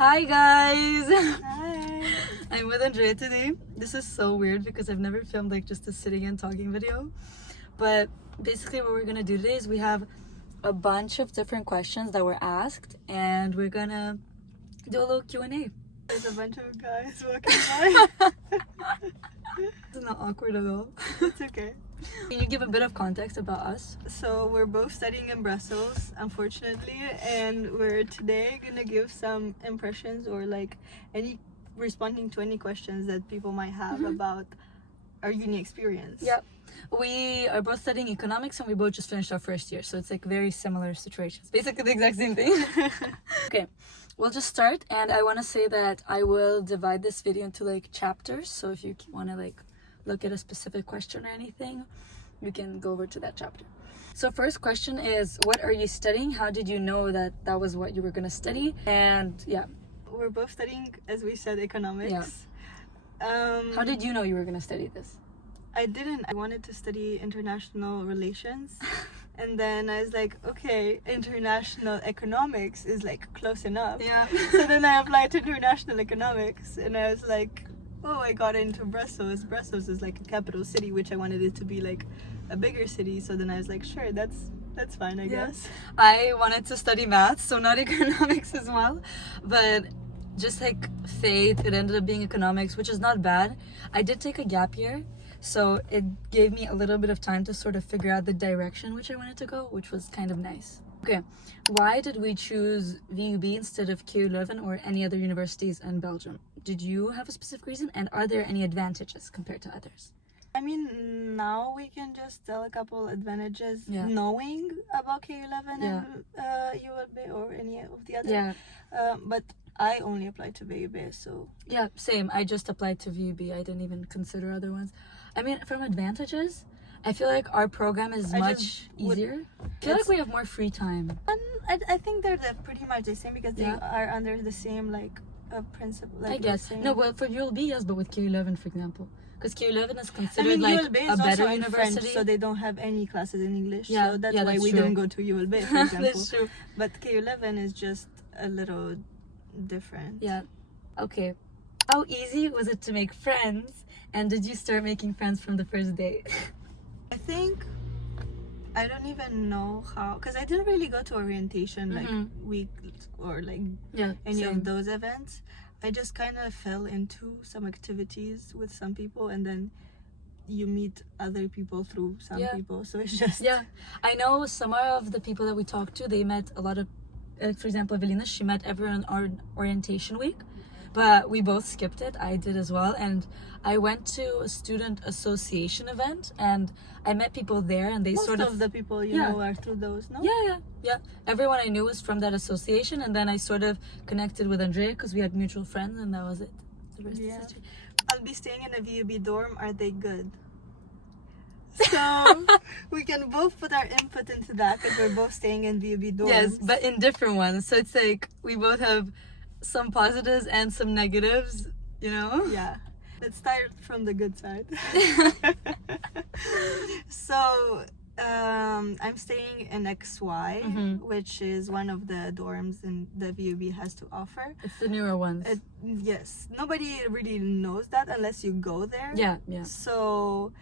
Hi guys! Hi. I'm with Andrea today. This is so weird because I've never filmed like just a sitting and talking video. But basically what we're gonna do today is we have a bunch of different questions that were asked and we're gonna do a little Q&A. There's a bunch of guys walking by. It's not awkward at all. It's okay. Can you give a bit of context about us? So we're both studying in Brussels, unfortunately, and we're today gonna give some impressions or like responding to any questions that people might have about our uni experience. Yep. We are both studying economics and we both just finished our first year, so it's like very similar situations. Basically the exact same thing. Okay, we'll just start, and I want to say that I will divide this video into like chapters, so if you want to like look at a specific question or anything, you can go over to that chapter. So first question is, what are you studying? How did you know that that was what you were going to study? And yeah. We're both studying, as we said, economics. Yeah. How did you know you were going to study this? I didn't. I wanted to study international relations. And then I was like, okay, international economics is like close enough. Yeah. So then I applied to international economics and I was like, oh, I got into Brussels. Brussels is like a capital city, which I wanted it to be like a bigger city. So then I was like, sure, that's fine, I guess. I wanted to study math, so not economics as well. But just like fate, it ended up being economics, which is not bad. I did take a gap year, so it gave me a little bit of time to sort of figure out the direction which I wanted to go, which was kind of nice. Okay, why did we choose VUB instead of KU Leuven or any other universities in Belgium? Did you have a specific reason, and are there any advantages compared to others? I mean, now we can just tell a couple advantages knowing about KU Leuven and ULB or any of the other. Yeah. But I only applied to VUB, so... Yeah, same. I just applied to VUB. I didn't even consider other ones. I mean, from advantages, I feel like our program is much easier. I feel like we have more free time. I think they're pretty much the same because they are under the same, like, principle. Like, I guess. same... No, well, for ULB, yes, but with KU Leuven, for example. Because KU Leuven is considered ULB like is a better also in university. French, so they don't have any classes in English. Yeah, so that's yeah, why we true. didn't go to ULB, for example. That's true. But KU Leuven is just a little different. Yeah. Okay. How easy was it to make friends? And did you start making friends from the first day? I think I don't even know how, because I didn't really go to orientation like week or like any of those events. I just kind of fell into some activities with some people, and then you meet other people through some people. So it's just I know some of the people that we talked to, they met a lot of, for example, Evelina, she met everyone on orientation week, but we both skipped it. I did as well, and I went to a student association event and I met people there, and they most of the people you know are through those, no? Yeah. Everyone I knew was from that association, and then I sort of connected with Andrea because we had mutual friends, and that was it. The rest is history. I'll be staying in a VUB dorm. Are they good? So we can both put our input into that because we're both staying in VUB dorms. Yes, but in different ones. So it's like we both have some positives and some negatives, you know? Yeah. Let's start from the good side. So I'm staying in XY, which is one of the dorms in the VUB has to offer. It's the newer ones. Yes. Nobody really knows that unless you go there. Yeah. So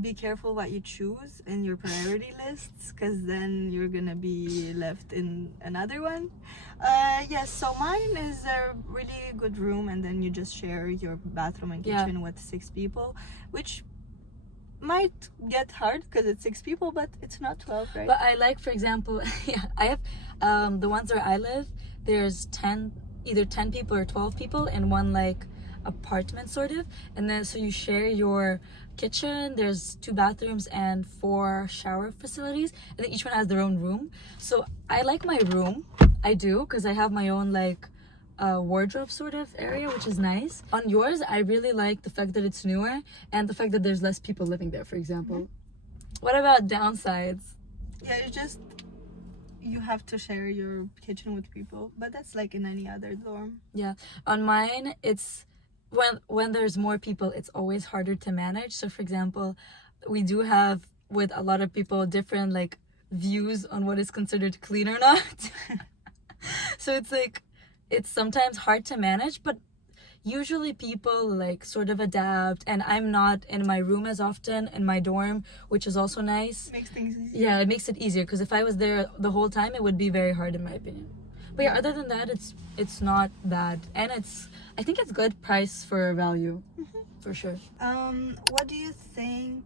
be careful what you choose in your priority lists, because then you're gonna be left in another one. Yes, so mine is a really good room, and then you just share your bathroom and kitchen with 6 people, which might get hard because it's 6 people, but it's not 12, right? But I like, for example, I have the ones where I live, there's either 10 people or 12 people in one like apartment sort of, and then so you share your kitchen, there's 2 bathrooms and 4 shower facilities, and then each one has their own room. So I like my room, I do, because I have my own like wardrobe sort of area, which is nice. On yours, I really like the fact that it's newer and the fact that there's less people living there, for example. What about downsides? Yeah, you have to share your kitchen with people, but that's like in any other dorm. Yeah, on mine, it's when there's more people, it's always harder to manage. So for example, we do have with a lot of people different like views on what is considered clean or not. So it's like it's sometimes hard to manage, but usually people like sort of adapt, and I'm not in my room as often in my dorm, which is also nice. Makes things easier. Yeah, it makes it easier, because if I was there the whole time, it would be very hard in my opinion. But yeah, other than that, it's not bad, and I think it's good price for value, for sure. What do you think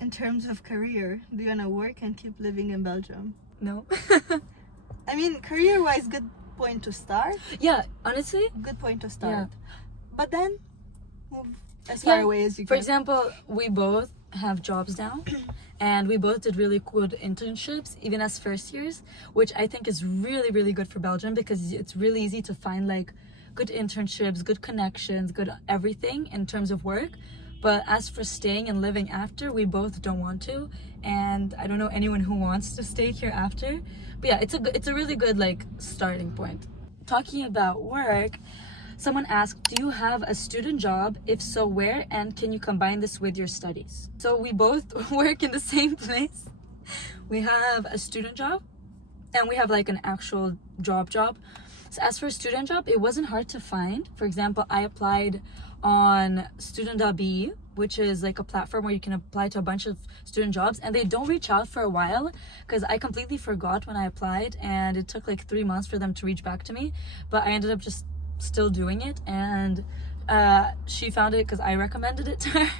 in terms of career? Do you wanna work and keep living in Belgium? No. I mean, career-wise, good point to start. Yeah, honestly, Good point to start. Yeah. But then move as far Yeah, away as you for can. example, we both have jobs now, and we both did really good internships, even as first years, which I think is really, really good for Belgium, because it's really easy to find like good internships, good connections, good everything in terms of work. But as for staying and living after, we both don't want to, and I don't know anyone who wants to stay here after. But yeah, it's a really good like starting point. Talking about work, someone asked, do you have a student job? If so, where? And can you combine this with your studies? So we both work in the same place. We have a student job, and we have like an actual job. So as for a student job, it wasn't hard to find. For example, I applied on student.be, which is like a platform where you can apply to a bunch of student jobs, and they don't reach out for a while, because I completely forgot when I applied, and it took like 3 months for them to reach back to me. But I ended up just still doing it, and she found it because I recommended it to her.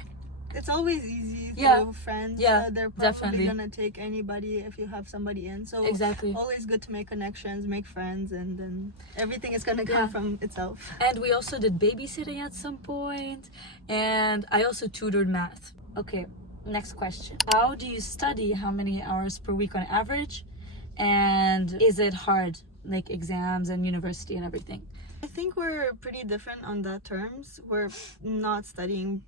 It's always easy Yeah. through friends. Yeah, They're probably definitely. gonna take anybody if you have somebody in. So Exactly. always good to make connections, make friends, and then everything is gonna come Yeah. from itself. And we also did babysitting at some point, and I also tutored math. Okay, next question. How do you study? How many hours per week on average? And is it hard, like exams and university and everything? I think we're pretty different on that terms. We're not studying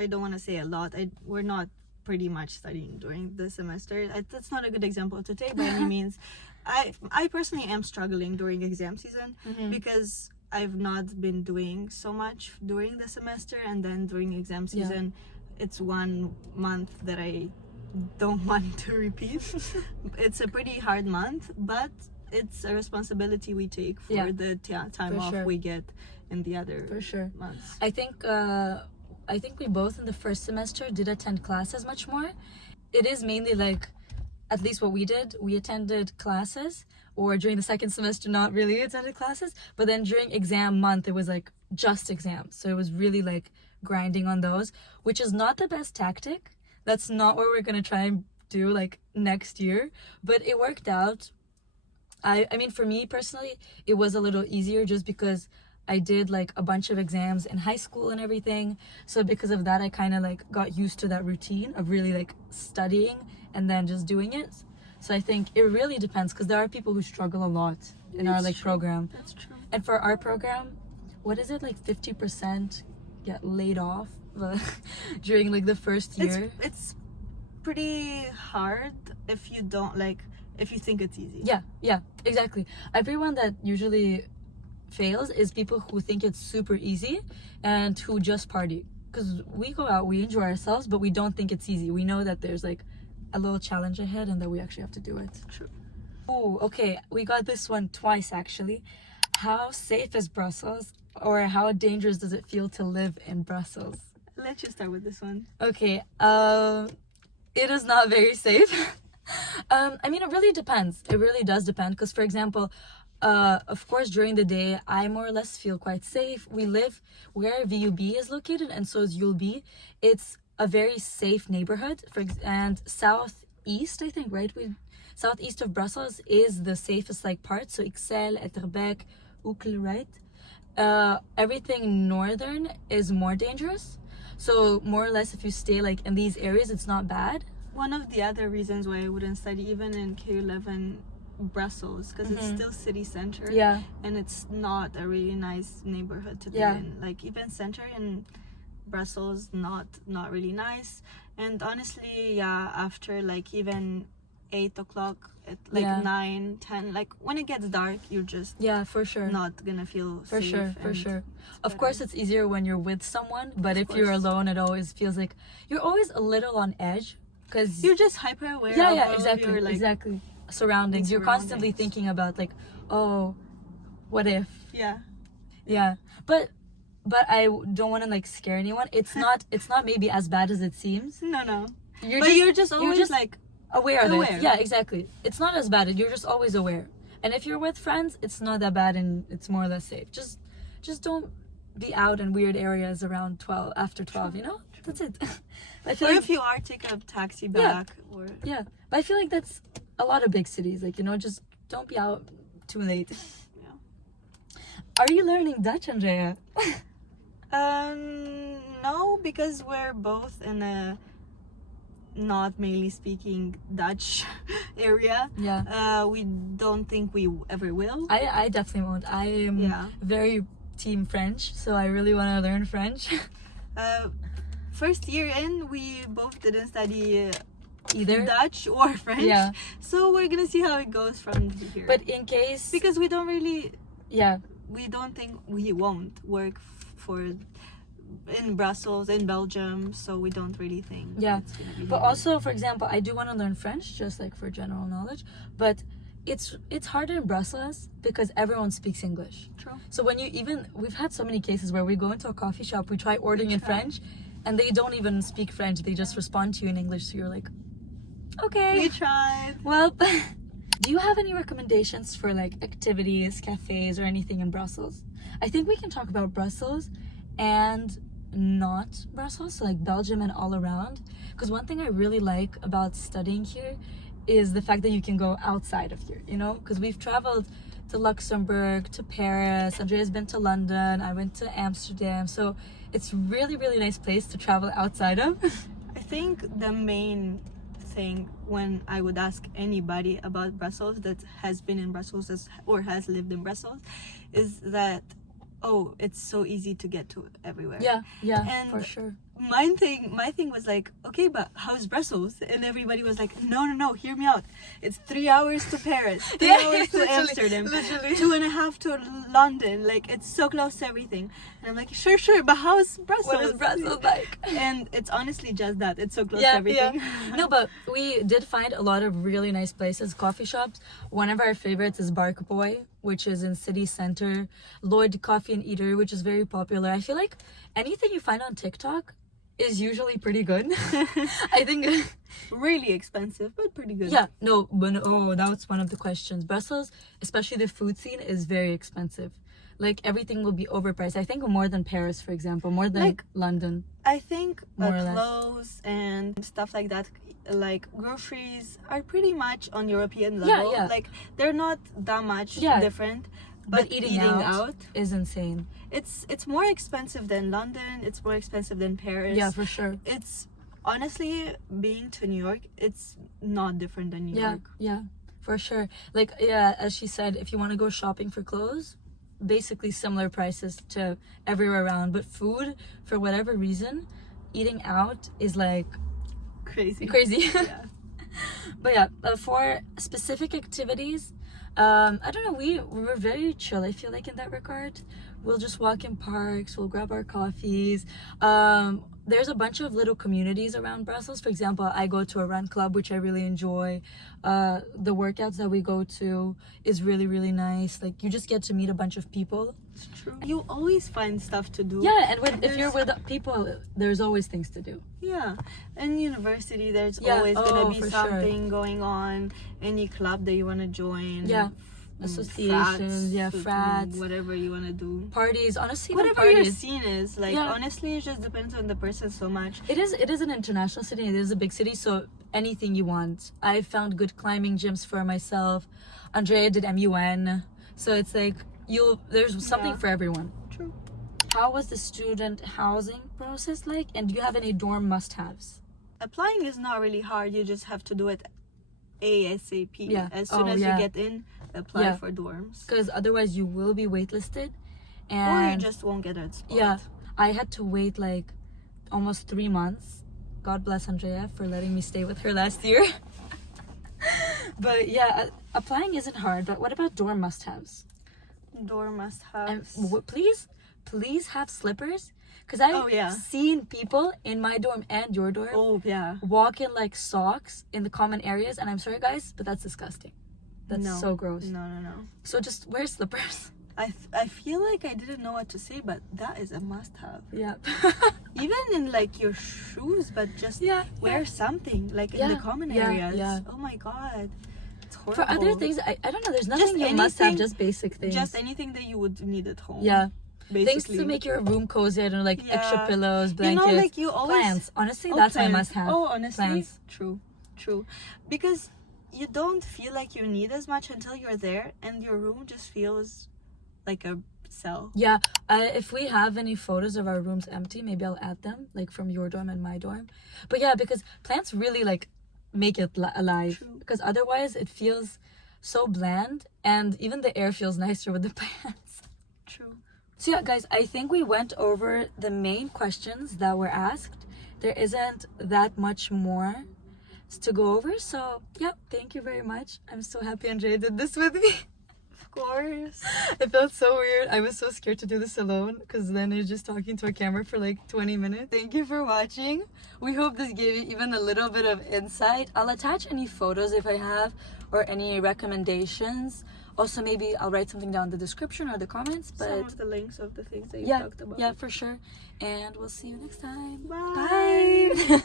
I don't want to say a lot. We're not pretty much studying during the semester. That's not a good example to take by any means. I personally am struggling during exam season because I've not been doing so much during the semester, and then during exam season, it's 1 month that I don't want to repeat. It's a pretty hard month, but it's a responsibility we take for the time For off sure. we get in the other For sure. months. I think we both in the first semester did attend classes much more. It is mainly like, at least what we did, we attended classes, or during the second semester not really attended classes, but then during exam month it was like just exams. So it was really like grinding on those, which is not the best tactic. That's not what we're gonna try and do like next year, but it worked out. I mean, for me personally, it was a little easier just because I did like a bunch of exams in high school and everything. So because of that, I kind of like got used to that routine of really like studying and then just doing it. So I think it really depends, because there are people who struggle a lot in our That's like true. program. That's true. And for our program, what is it, like 50% get laid off during like the first year? It's pretty hard if you think it's easy. Yeah, exactly. Everyone that usually fails is people who think it's super easy and who just party. Because we go out, we enjoy ourselves, but we don't think it's easy. We know that there's like a little challenge ahead and that we actually have to do it. True. Oh, okay. We got this one twice actually. How safe is Brussels, or how dangerous does it feel to live in Brussels? Let's just start with this one. Okay. It is not very safe. I mean, it really depends. It really does depend, because for example, of course during the day I more or less feel quite safe. We live where VUB is located, and so is ULB. It's a very safe neighborhood. And southeast, I think, right? Southeast of Brussels is the safest like part. So Ixelles, Etterbeek, Uccle, right? Everything northern is more dangerous. So more or less, if you stay like in these areas, it's not bad. One of the other reasons why I wouldn't study even in K11 Brussels, because it's still city center. Yeah. And it's not a really nice neighborhood to live in. Like even center in Brussels, not really nice. And honestly, after like even 8 o'clock, at like 9, 10, like when it gets dark, you're just for sure not gonna feel for safe. sure. Of course it's easier when you're with someone, but if you're alone, it always feels like you're always a little on edge, because you're just hyper aware yeah of all of exactly your, like, exactly surroundings. You're constantly thinking about like oh, what if? Yeah. Yeah, but I don't want to like scare anyone. It's not maybe as bad as it seems. No. You're Just always like aware of aware. it. Yeah, exactly. It's not as bad. You're just always aware. And if you're with friends, it's not that bad and it's more or less safe. Just don't be out in weird areas around 12 after 12. You know, that's it. I feel or like, if you are, take a taxi back. Or yeah, but I feel like that's a lot of big cities. Like, you know, just don't be out too late. Yeah. Are you learning Dutch, Andrea? No, because we're both in a not mainly speaking Dutch area. Yeah. We don't think we ever will. I definitely won't. I am very team French, so I really want to learn French. First year in, we both didn't study either Dutch or French. Yeah. So we're gonna see how it goes from here. But in case, because we don't really, yeah, we don't think we won't work for in Brussels, in Belgium, so we don't really think it's gonna be but also, for example, I do want to learn French just like for general knowledge, but it's harder in Brussels because everyone speaks English. True. So when we've had so many cases where we go into a coffee shop, we try ordering in French and they don't even speak French, they just respond to you in English, so you're like, okay, we tried. Well, do you have any recommendations for like activities, cafes, or anything in Brussels? I think we can talk about Brussels and not Brussels, so like Belgium and all around. Because one thing I really like about studying here is the fact that you can go outside of here, you know? Because we've traveled to Luxembourg, to Paris, Andrea's been to London, I went to Amsterdam, so it's really, really nice place to travel outside of. I think the main thing when I would ask anybody about Brussels that has been in Brussels or has lived in Brussels is that it's so easy to get to everywhere. Yeah, and for sure. My thing was like, okay, but how's Brussels? And everybody was like, no, hear me out. It's 3 hours to Paris, 3 hours to Amsterdam, literally. 2.5 to London. Like, it's so close to everything. And I'm like, sure, but how's Brussels? What is Brussels like? And it's honestly just that. It's so close to everything. Yeah. No, but we did find a lot of really nice places, coffee shops. One of our favorites is Bark Boy, which is in city center. Lloyd Coffee and Eatery, which is very popular. I feel like anything you find on TikTok is usually pretty good. I think really expensive, but pretty good. Yeah, no, but that was one of the questions. Brussels, especially the food scene, is very expensive. Like everything will be overpriced. I think more than Paris, for example, more than like London. I think more or clothes and stuff like that, like groceries, are pretty much on European level. Yeah. Like they're not that much different. But eating out is insane. It's more expensive than London. It's more expensive than Paris. Yeah, for sure. It's honestly, being to New York, it's not different than New York. Yeah, for sure. Like, yeah, as she said, if you want to go shopping for clothes, basically similar prices to everywhere around. But food, for whatever reason, eating out is like crazy. Yeah. But yeah, for specific activities, I don't know, we were very chill, I feel like, in that regard. We'll just walk in parks, we'll grab our coffees. There's a bunch of little communities around Brussels. For example, I go to a run club, which I really enjoy. The workouts that we go to is really, really nice. Like, you just get to meet a bunch of people. It's true. You always find stuff to do. Yeah, and if you're with people, there's always things to do. Yeah, in university, there's always gonna be something going on. Any club that you want to join. Yeah. Associations, frats, whatever you want to do, parties, honestly, whatever your scene is, like, honestly, it just depends on the person so much. It is an international city, it is a big city, so anything you want. I found good climbing gyms for myself. Andrea did MUN, so it's like there's something for everyone. True. How was the student housing process like, and do you have any dorm must-haves? Applying is not really hard, you just have to do it ASAP. As soon as you get in, apply for dorms, because otherwise you will be waitlisted, or you just won't get a spot. Yeah, I had to wait like almost 3 months. God bless Andrea for letting me stay with her last year. But yeah, applying isn't hard. But what about dorm must-haves? Dorm must-haves. And please have slippers, because I've seen people in my dorm and your dorm walk in like socks in the common areas, and I'm sorry guys, but that's disgusting. That's No. so gross. No. So just wear slippers. I feel like I didn't know what to say, but that is a must-have. Yeah. Even in like your shoes, but just Yeah. wear something like in the common areas. Yeah. Oh my god, it's horrible. For other things, I don't know. There's nothing you must have. Just basic things. Just anything that you would need at home. Yeah. Basically. Things to make your room cozy. I don't know, like extra Yeah. pillows, blankets. You know, like you always plants. Honestly, Oh, that's my plants. must-have. Oh, honestly, Plants. true. Because you don't feel like you need as much until you're there, and your room just feels like a cell. Yeah, if we have any photos of our rooms empty, maybe I'll add them, like from your dorm and my dorm. But yeah, because plants really like make it alive. True. Because otherwise it feels so bland, and even the air feels nicer with the plants. True. So yeah, guys, I think we went over the main questions that were asked. There isn't that much more to go over. So yeah, thank you very much. I'm so happy Andrea did this with me. Of course. It felt so weird. I was so scared to do this alone because then you're just talking to a camera for like 20 minutes. Thank you for watching. We hope this gave you even a little bit of insight. I'll attach any photos if I have or any recommendations. Also, maybe I'll write something down in the description or the comments. But some of the links of the things that you yeah, talked about. yeah, for sure. And we'll see you next time. Bye. Bye.